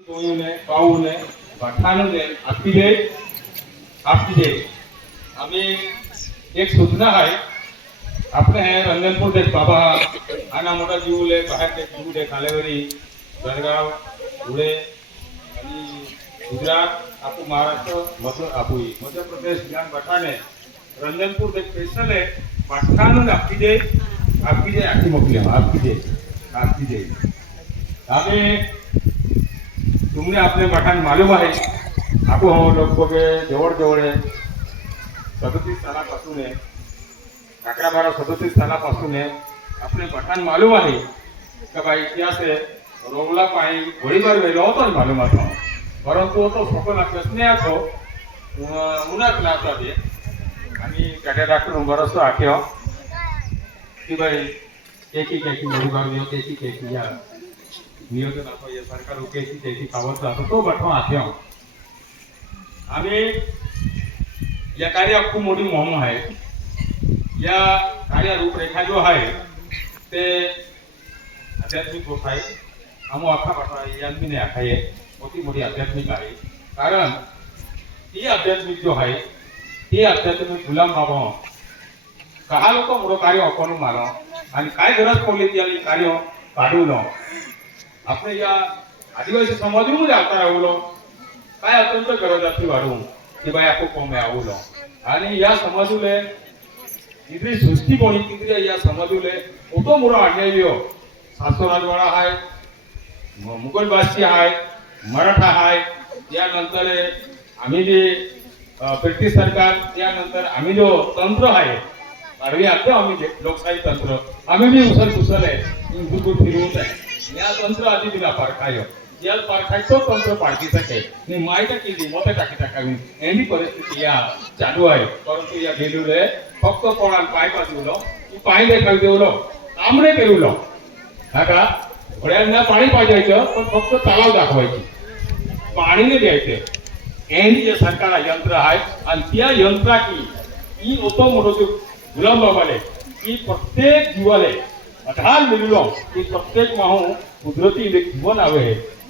ગોયુને બાઉને ભઠ્ઠાનુને આપી દે આપી દे आम्ही एक सूचना आहे આપણે રંજનપુર દેશ બાબા આના મોટા જીવ લે બહાર દેશ જીવ લે કાલેવરી જળગાવ ધુळे आणि ગુજરાત આખું મહારાષ્ટ્ર મધ્ય આપું મધ્યપ્રદેશ જ્ઞાન ભઠ્ઠાને રંજનપુર દેશ સ્પેશિયલે ભઠ્ઠાનું આપી દે આપી દે આખી મોકલી આપી દે આપી દે આમે तुमने अपने मकान मालूम आहे आपको हम लोग के जवळ जवळ सदतीस सालापासून आहे काकडा बारा सदतीस सालापासून आहे આપણે પઠાણ માલુમ આહી કે ભાઈ ઇતિહાસે રોગલા પાણી ઘોડીવાર વહેલો હતો ને માલુમ હતો પરંતુ તો સકોલા પ્રશ્ને હતો ઉના ક્લાસ હતી आणि त्या डॉक्टर उभार असतो आख्यो की बाई एकी केकी म्हणून काढून त्याची केकी या नियोजन आपण या सरकार केकी केकी खावत जातो तो बठवा आख्यो आम्ही या कार्य अख्खू मोठी मोहीम आहे या कार्य रूपरेखा जो आहे ते आध्यात्मिक गोष्ट आहे आम्ही अख्खा पाठवा यांनी नाही आखा आहे मोठी मोठी आध्यात्मिक आहे कारण ती आध्यात्मिक जो आहे ती आध्यात्मिक गुलाम बाबा कहा लोक मोठं कार्य आपण मानो आणि काय गरज पडली ती आम्ही आपण या आदिवासी समाजामध्ये आता આવતા काय अत्यंत गरज આવતો वाढवू की કે ભાઈ આખું आवलो आणि या समाजूले इथली सुस्ती कोणी तिथली या समाजूले मोठो मोठा आणण्या येऊ हो। सासो राजवाडा आहे मुकुटबासी आहे मराठा आहे त्यानंतर आम्ही जे ब्रिटिश सरकार त्यानंतर आम्ही जो तंत्र आहे आडवी आता आम्ही लोकशाही तंत्र आम्ही बी उसर पुसल आहे हिंदू फिरवत आहे ત્યાં તંત્ર અતિથિના પારખાયો. જેલ પારખાય તો તંત્ર પારખી શકે. ને માય કીધું મોતે ટાકી ટાકાવ્યું એની પરિસ્થિતિ આ ચાલુ આવ્યો પરંતુ યા ભેલું રે ફક્ત કોણા પાય બાજુ લો. તું પાય લે કરી દેવું લો. આમરે કર્યું લો. કાકા ઘડિયાળના પાણી પાજાય છે, પણ ફક્ત તળાવ દાખવાય છે. પાણીને જાય છે. એની જે સરકારના યંત્ર હાય, અને ત્યાં યંત્રાકી. એ ઓછો મોટો ગુલામ બાબાને એ પ્રત્યેક જીવાલે અઢાર મિનિટો એ પ્રત્યેકમાં હું કુદરતી એક જીવન આવે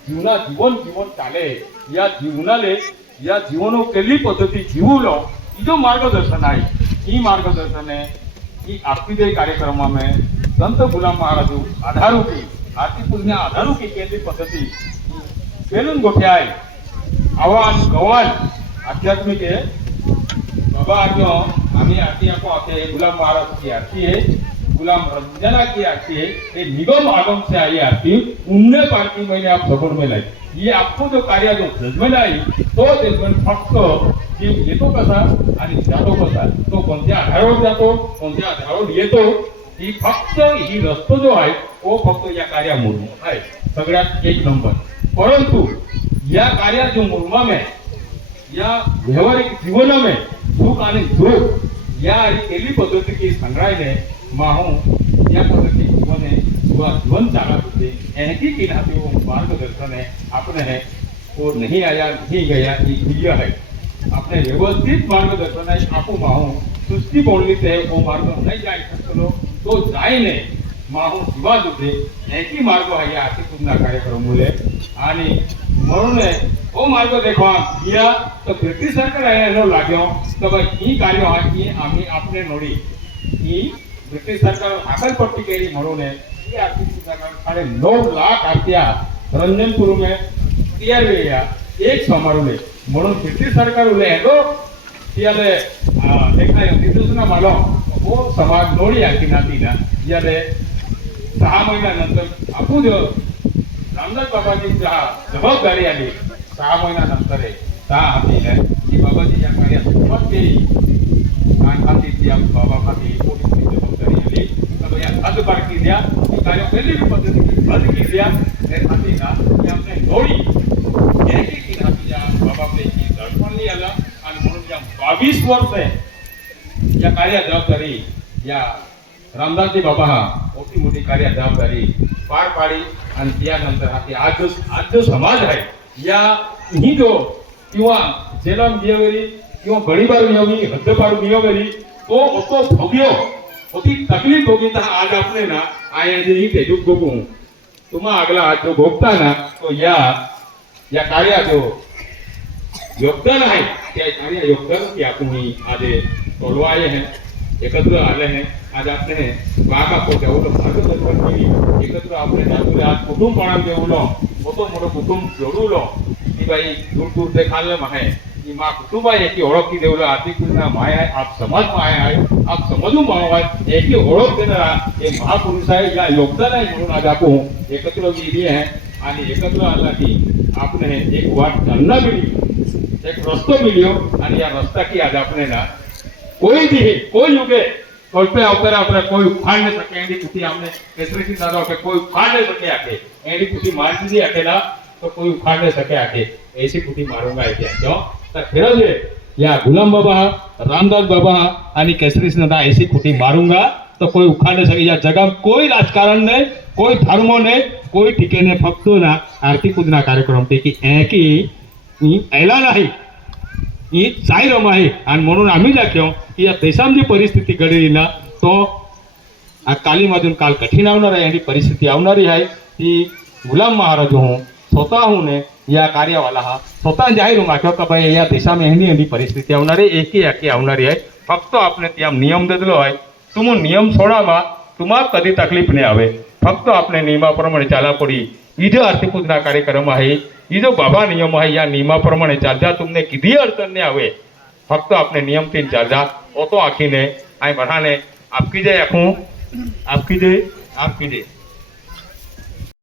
જીવના જીવન જીવન ચાલે યા જીવનાલે યા જીવનો કેટલી પદ્ધતિ જીવું લો એ જો માર્ગદર્શન આવી એ માર્ગદર્શને એ આપતી કાર્યક્રમમાં મેં સંત ગુલામ મહારાજ આધારુકી આરતી પૂજના આધારુકી કેટલી પદ્ધતિ પેલું ગોઠ્યાય आवाज गवाज आध्यात्मिक आहे बाबा आज्ञा आम्ही आरती आपण ગુલામ महाराजची आरती आहे गुलाम रंजना की आरती है, ये निगम आगम से आई आरती उनने पार्टी मैंने आप सपोर्ट में लाई। ये आपको जो कार्य जो जजमेंट आई तो जजमेंट फक्त की येतो कसा आणि जातो कसा। तो कोणत्या आधारावर जातो, कोणत्या आधारावर येतो, ही फक्त ही रस्तो जो आहे तो फक्त या कार्यामधून आहे. सगळ्यात एक नंबर. परंतु या कार्यात जो मुर्मा में या व्यावहारिक जीवन में सुख आणि दुःख, या केली पद्धती की संग्रहालय माहू या पद्धति जीवन है हुआ जीवन चालत होते ऐसी की नाते वो मार्गदर्शन है अपने है वो नहीं आया नहीं गया ये दिव्य है अपने व्यवस्थित मार्गदर्शन है आपू माहू सृष्टि बोलनी से वो मार्ग नहीं जाए सकतो तो जाए ने माहू जीवा होते ऐसी मार्ग आहे या अति पूर्ण कार्यक्रम मुले आणि म्हणून ओ मार्ग देखवा या तो ब्रिटिश सरकार आहे એનો લાગ્યો તો ભાઈ ઈ કાર્ય હાકી આમી આપણે નોડી ઈ ब्रिटिश सरकार हासिल पट्टी गई ही आर्थिक सुधारणा साडे लाख आरतिया रंजनपुर में तयारी एक समारोह म्हणून ब्रिटिश सरकार उले मालो. वो समाज नोडी आखी नाती ना. याले सहा महिन्यानंतर आपण रामदास बाबाची जबाबदारी आली. सहा महिन्यानंतर त्या हातीने की बाबाची या कार्यात सुरुवात केली बाबा खाती पद्धती हद की हे की आपले नोडी एक एक हाती या बाबापैकी दडपणली आला आणि म्हणून या बावीस वर्ष या कार्य जबाबदारी या रामदासजी बाबा हा मोठी मोठी कार्य जबाबदारी पार पाडी आणि त्यानंतर हा ते आज जो आज जो समाज आहे या ही जो किंवा जेला मिळवली किंवा गडीबार मिळवली हद्दपार मिळवली तो होतो भोग्यो होती तकलीफ़ भोगी तर आज आपले ना आय ही तेजूक भोगू तुम्हाला जो भोगता ना तो या या कार्याचं योगदान आहे. त्या कार्य योगदान की आपण आज सोलव हैं, एकत्र आले हैं, आज आपने बाग आपको देवलं मार्ग दर्शन केली. एकत्र आपले जातुले आज कुटुंबपणात देवलो मोठं मोठं कुटुंब जोडवलो की बाई दूर दूर ते खाल्लं आहे की मा कुटुंब आहे, एकी ओळख की देवलं आती कुठला माय है आप समाज माय आहे, आप समजून भाव आहे. एकी ओळख देना हे महापुरुष आहे या योगदान आहे म्हणून आज आपण एकत्र गेली आहे आणि एकत्र आला की આપણે એક વાત ચાલના मिली एक रस्तो मिल्यो आणि या रस्ता की आज આપણે ના કોઈ भी કોઈ યુગે કોઈ पे અવતારે આપણે કોઈ ઉખાડ ન શકે એની કુટી આપણે કેસરીથી દાદા કે કોઈ ઉખાડ ન શકે આકે એની કુટી મારી દીધી અકેલા તો કોઈ ઉખાડ ન શકે આકે ऐसी कुटी मारूंगा इथे क्यों तर खरंच आहे या गुलाम बाबा रामदास बाबा आणि केसरीस नदा ऐसी कुटी मारूंगा तो कोई તો કોઈ जगह, कोई राजकारण ने, कोई धर्म ने, कोई टीके ने ફક્ત ना आरती पूजना कार्यक्रम पैकी कि आयला नाही ही जाहीरम आहे आणि आम्मी आम्ही दाखव की या देशामध्ये परिस्थिती ना तो कालीमधून काल कठिन आना है यानी परिस्थिति आना है कि गुलाम महाराज होऊन स्वतःहून या कार्यावाला हा, स्वतः ज़ाहिर होऊन आठव का भाई या परिस्थिति आना है एक ही एकी एकी आवणारी आहे, फक्त आपण त्या नियम दिलेलो है तुम नियम सोडामा तुम्हा कधी तकलीफ नाही આવે फक्त आपल्या नियमाप्रमाणे चाला पडी ही जो आरतीपूजना कार्यक्रम आहे ही जो बाबा नियम आहे या नियमाप्रमाणे चालजा तुमने किती अडचण नाही આવે ફક્ત આપણે નિયમથી ચાલજા ઓતો આખીને અહીં બધાને આપકી જાય આખું આપકી દે આપકી દે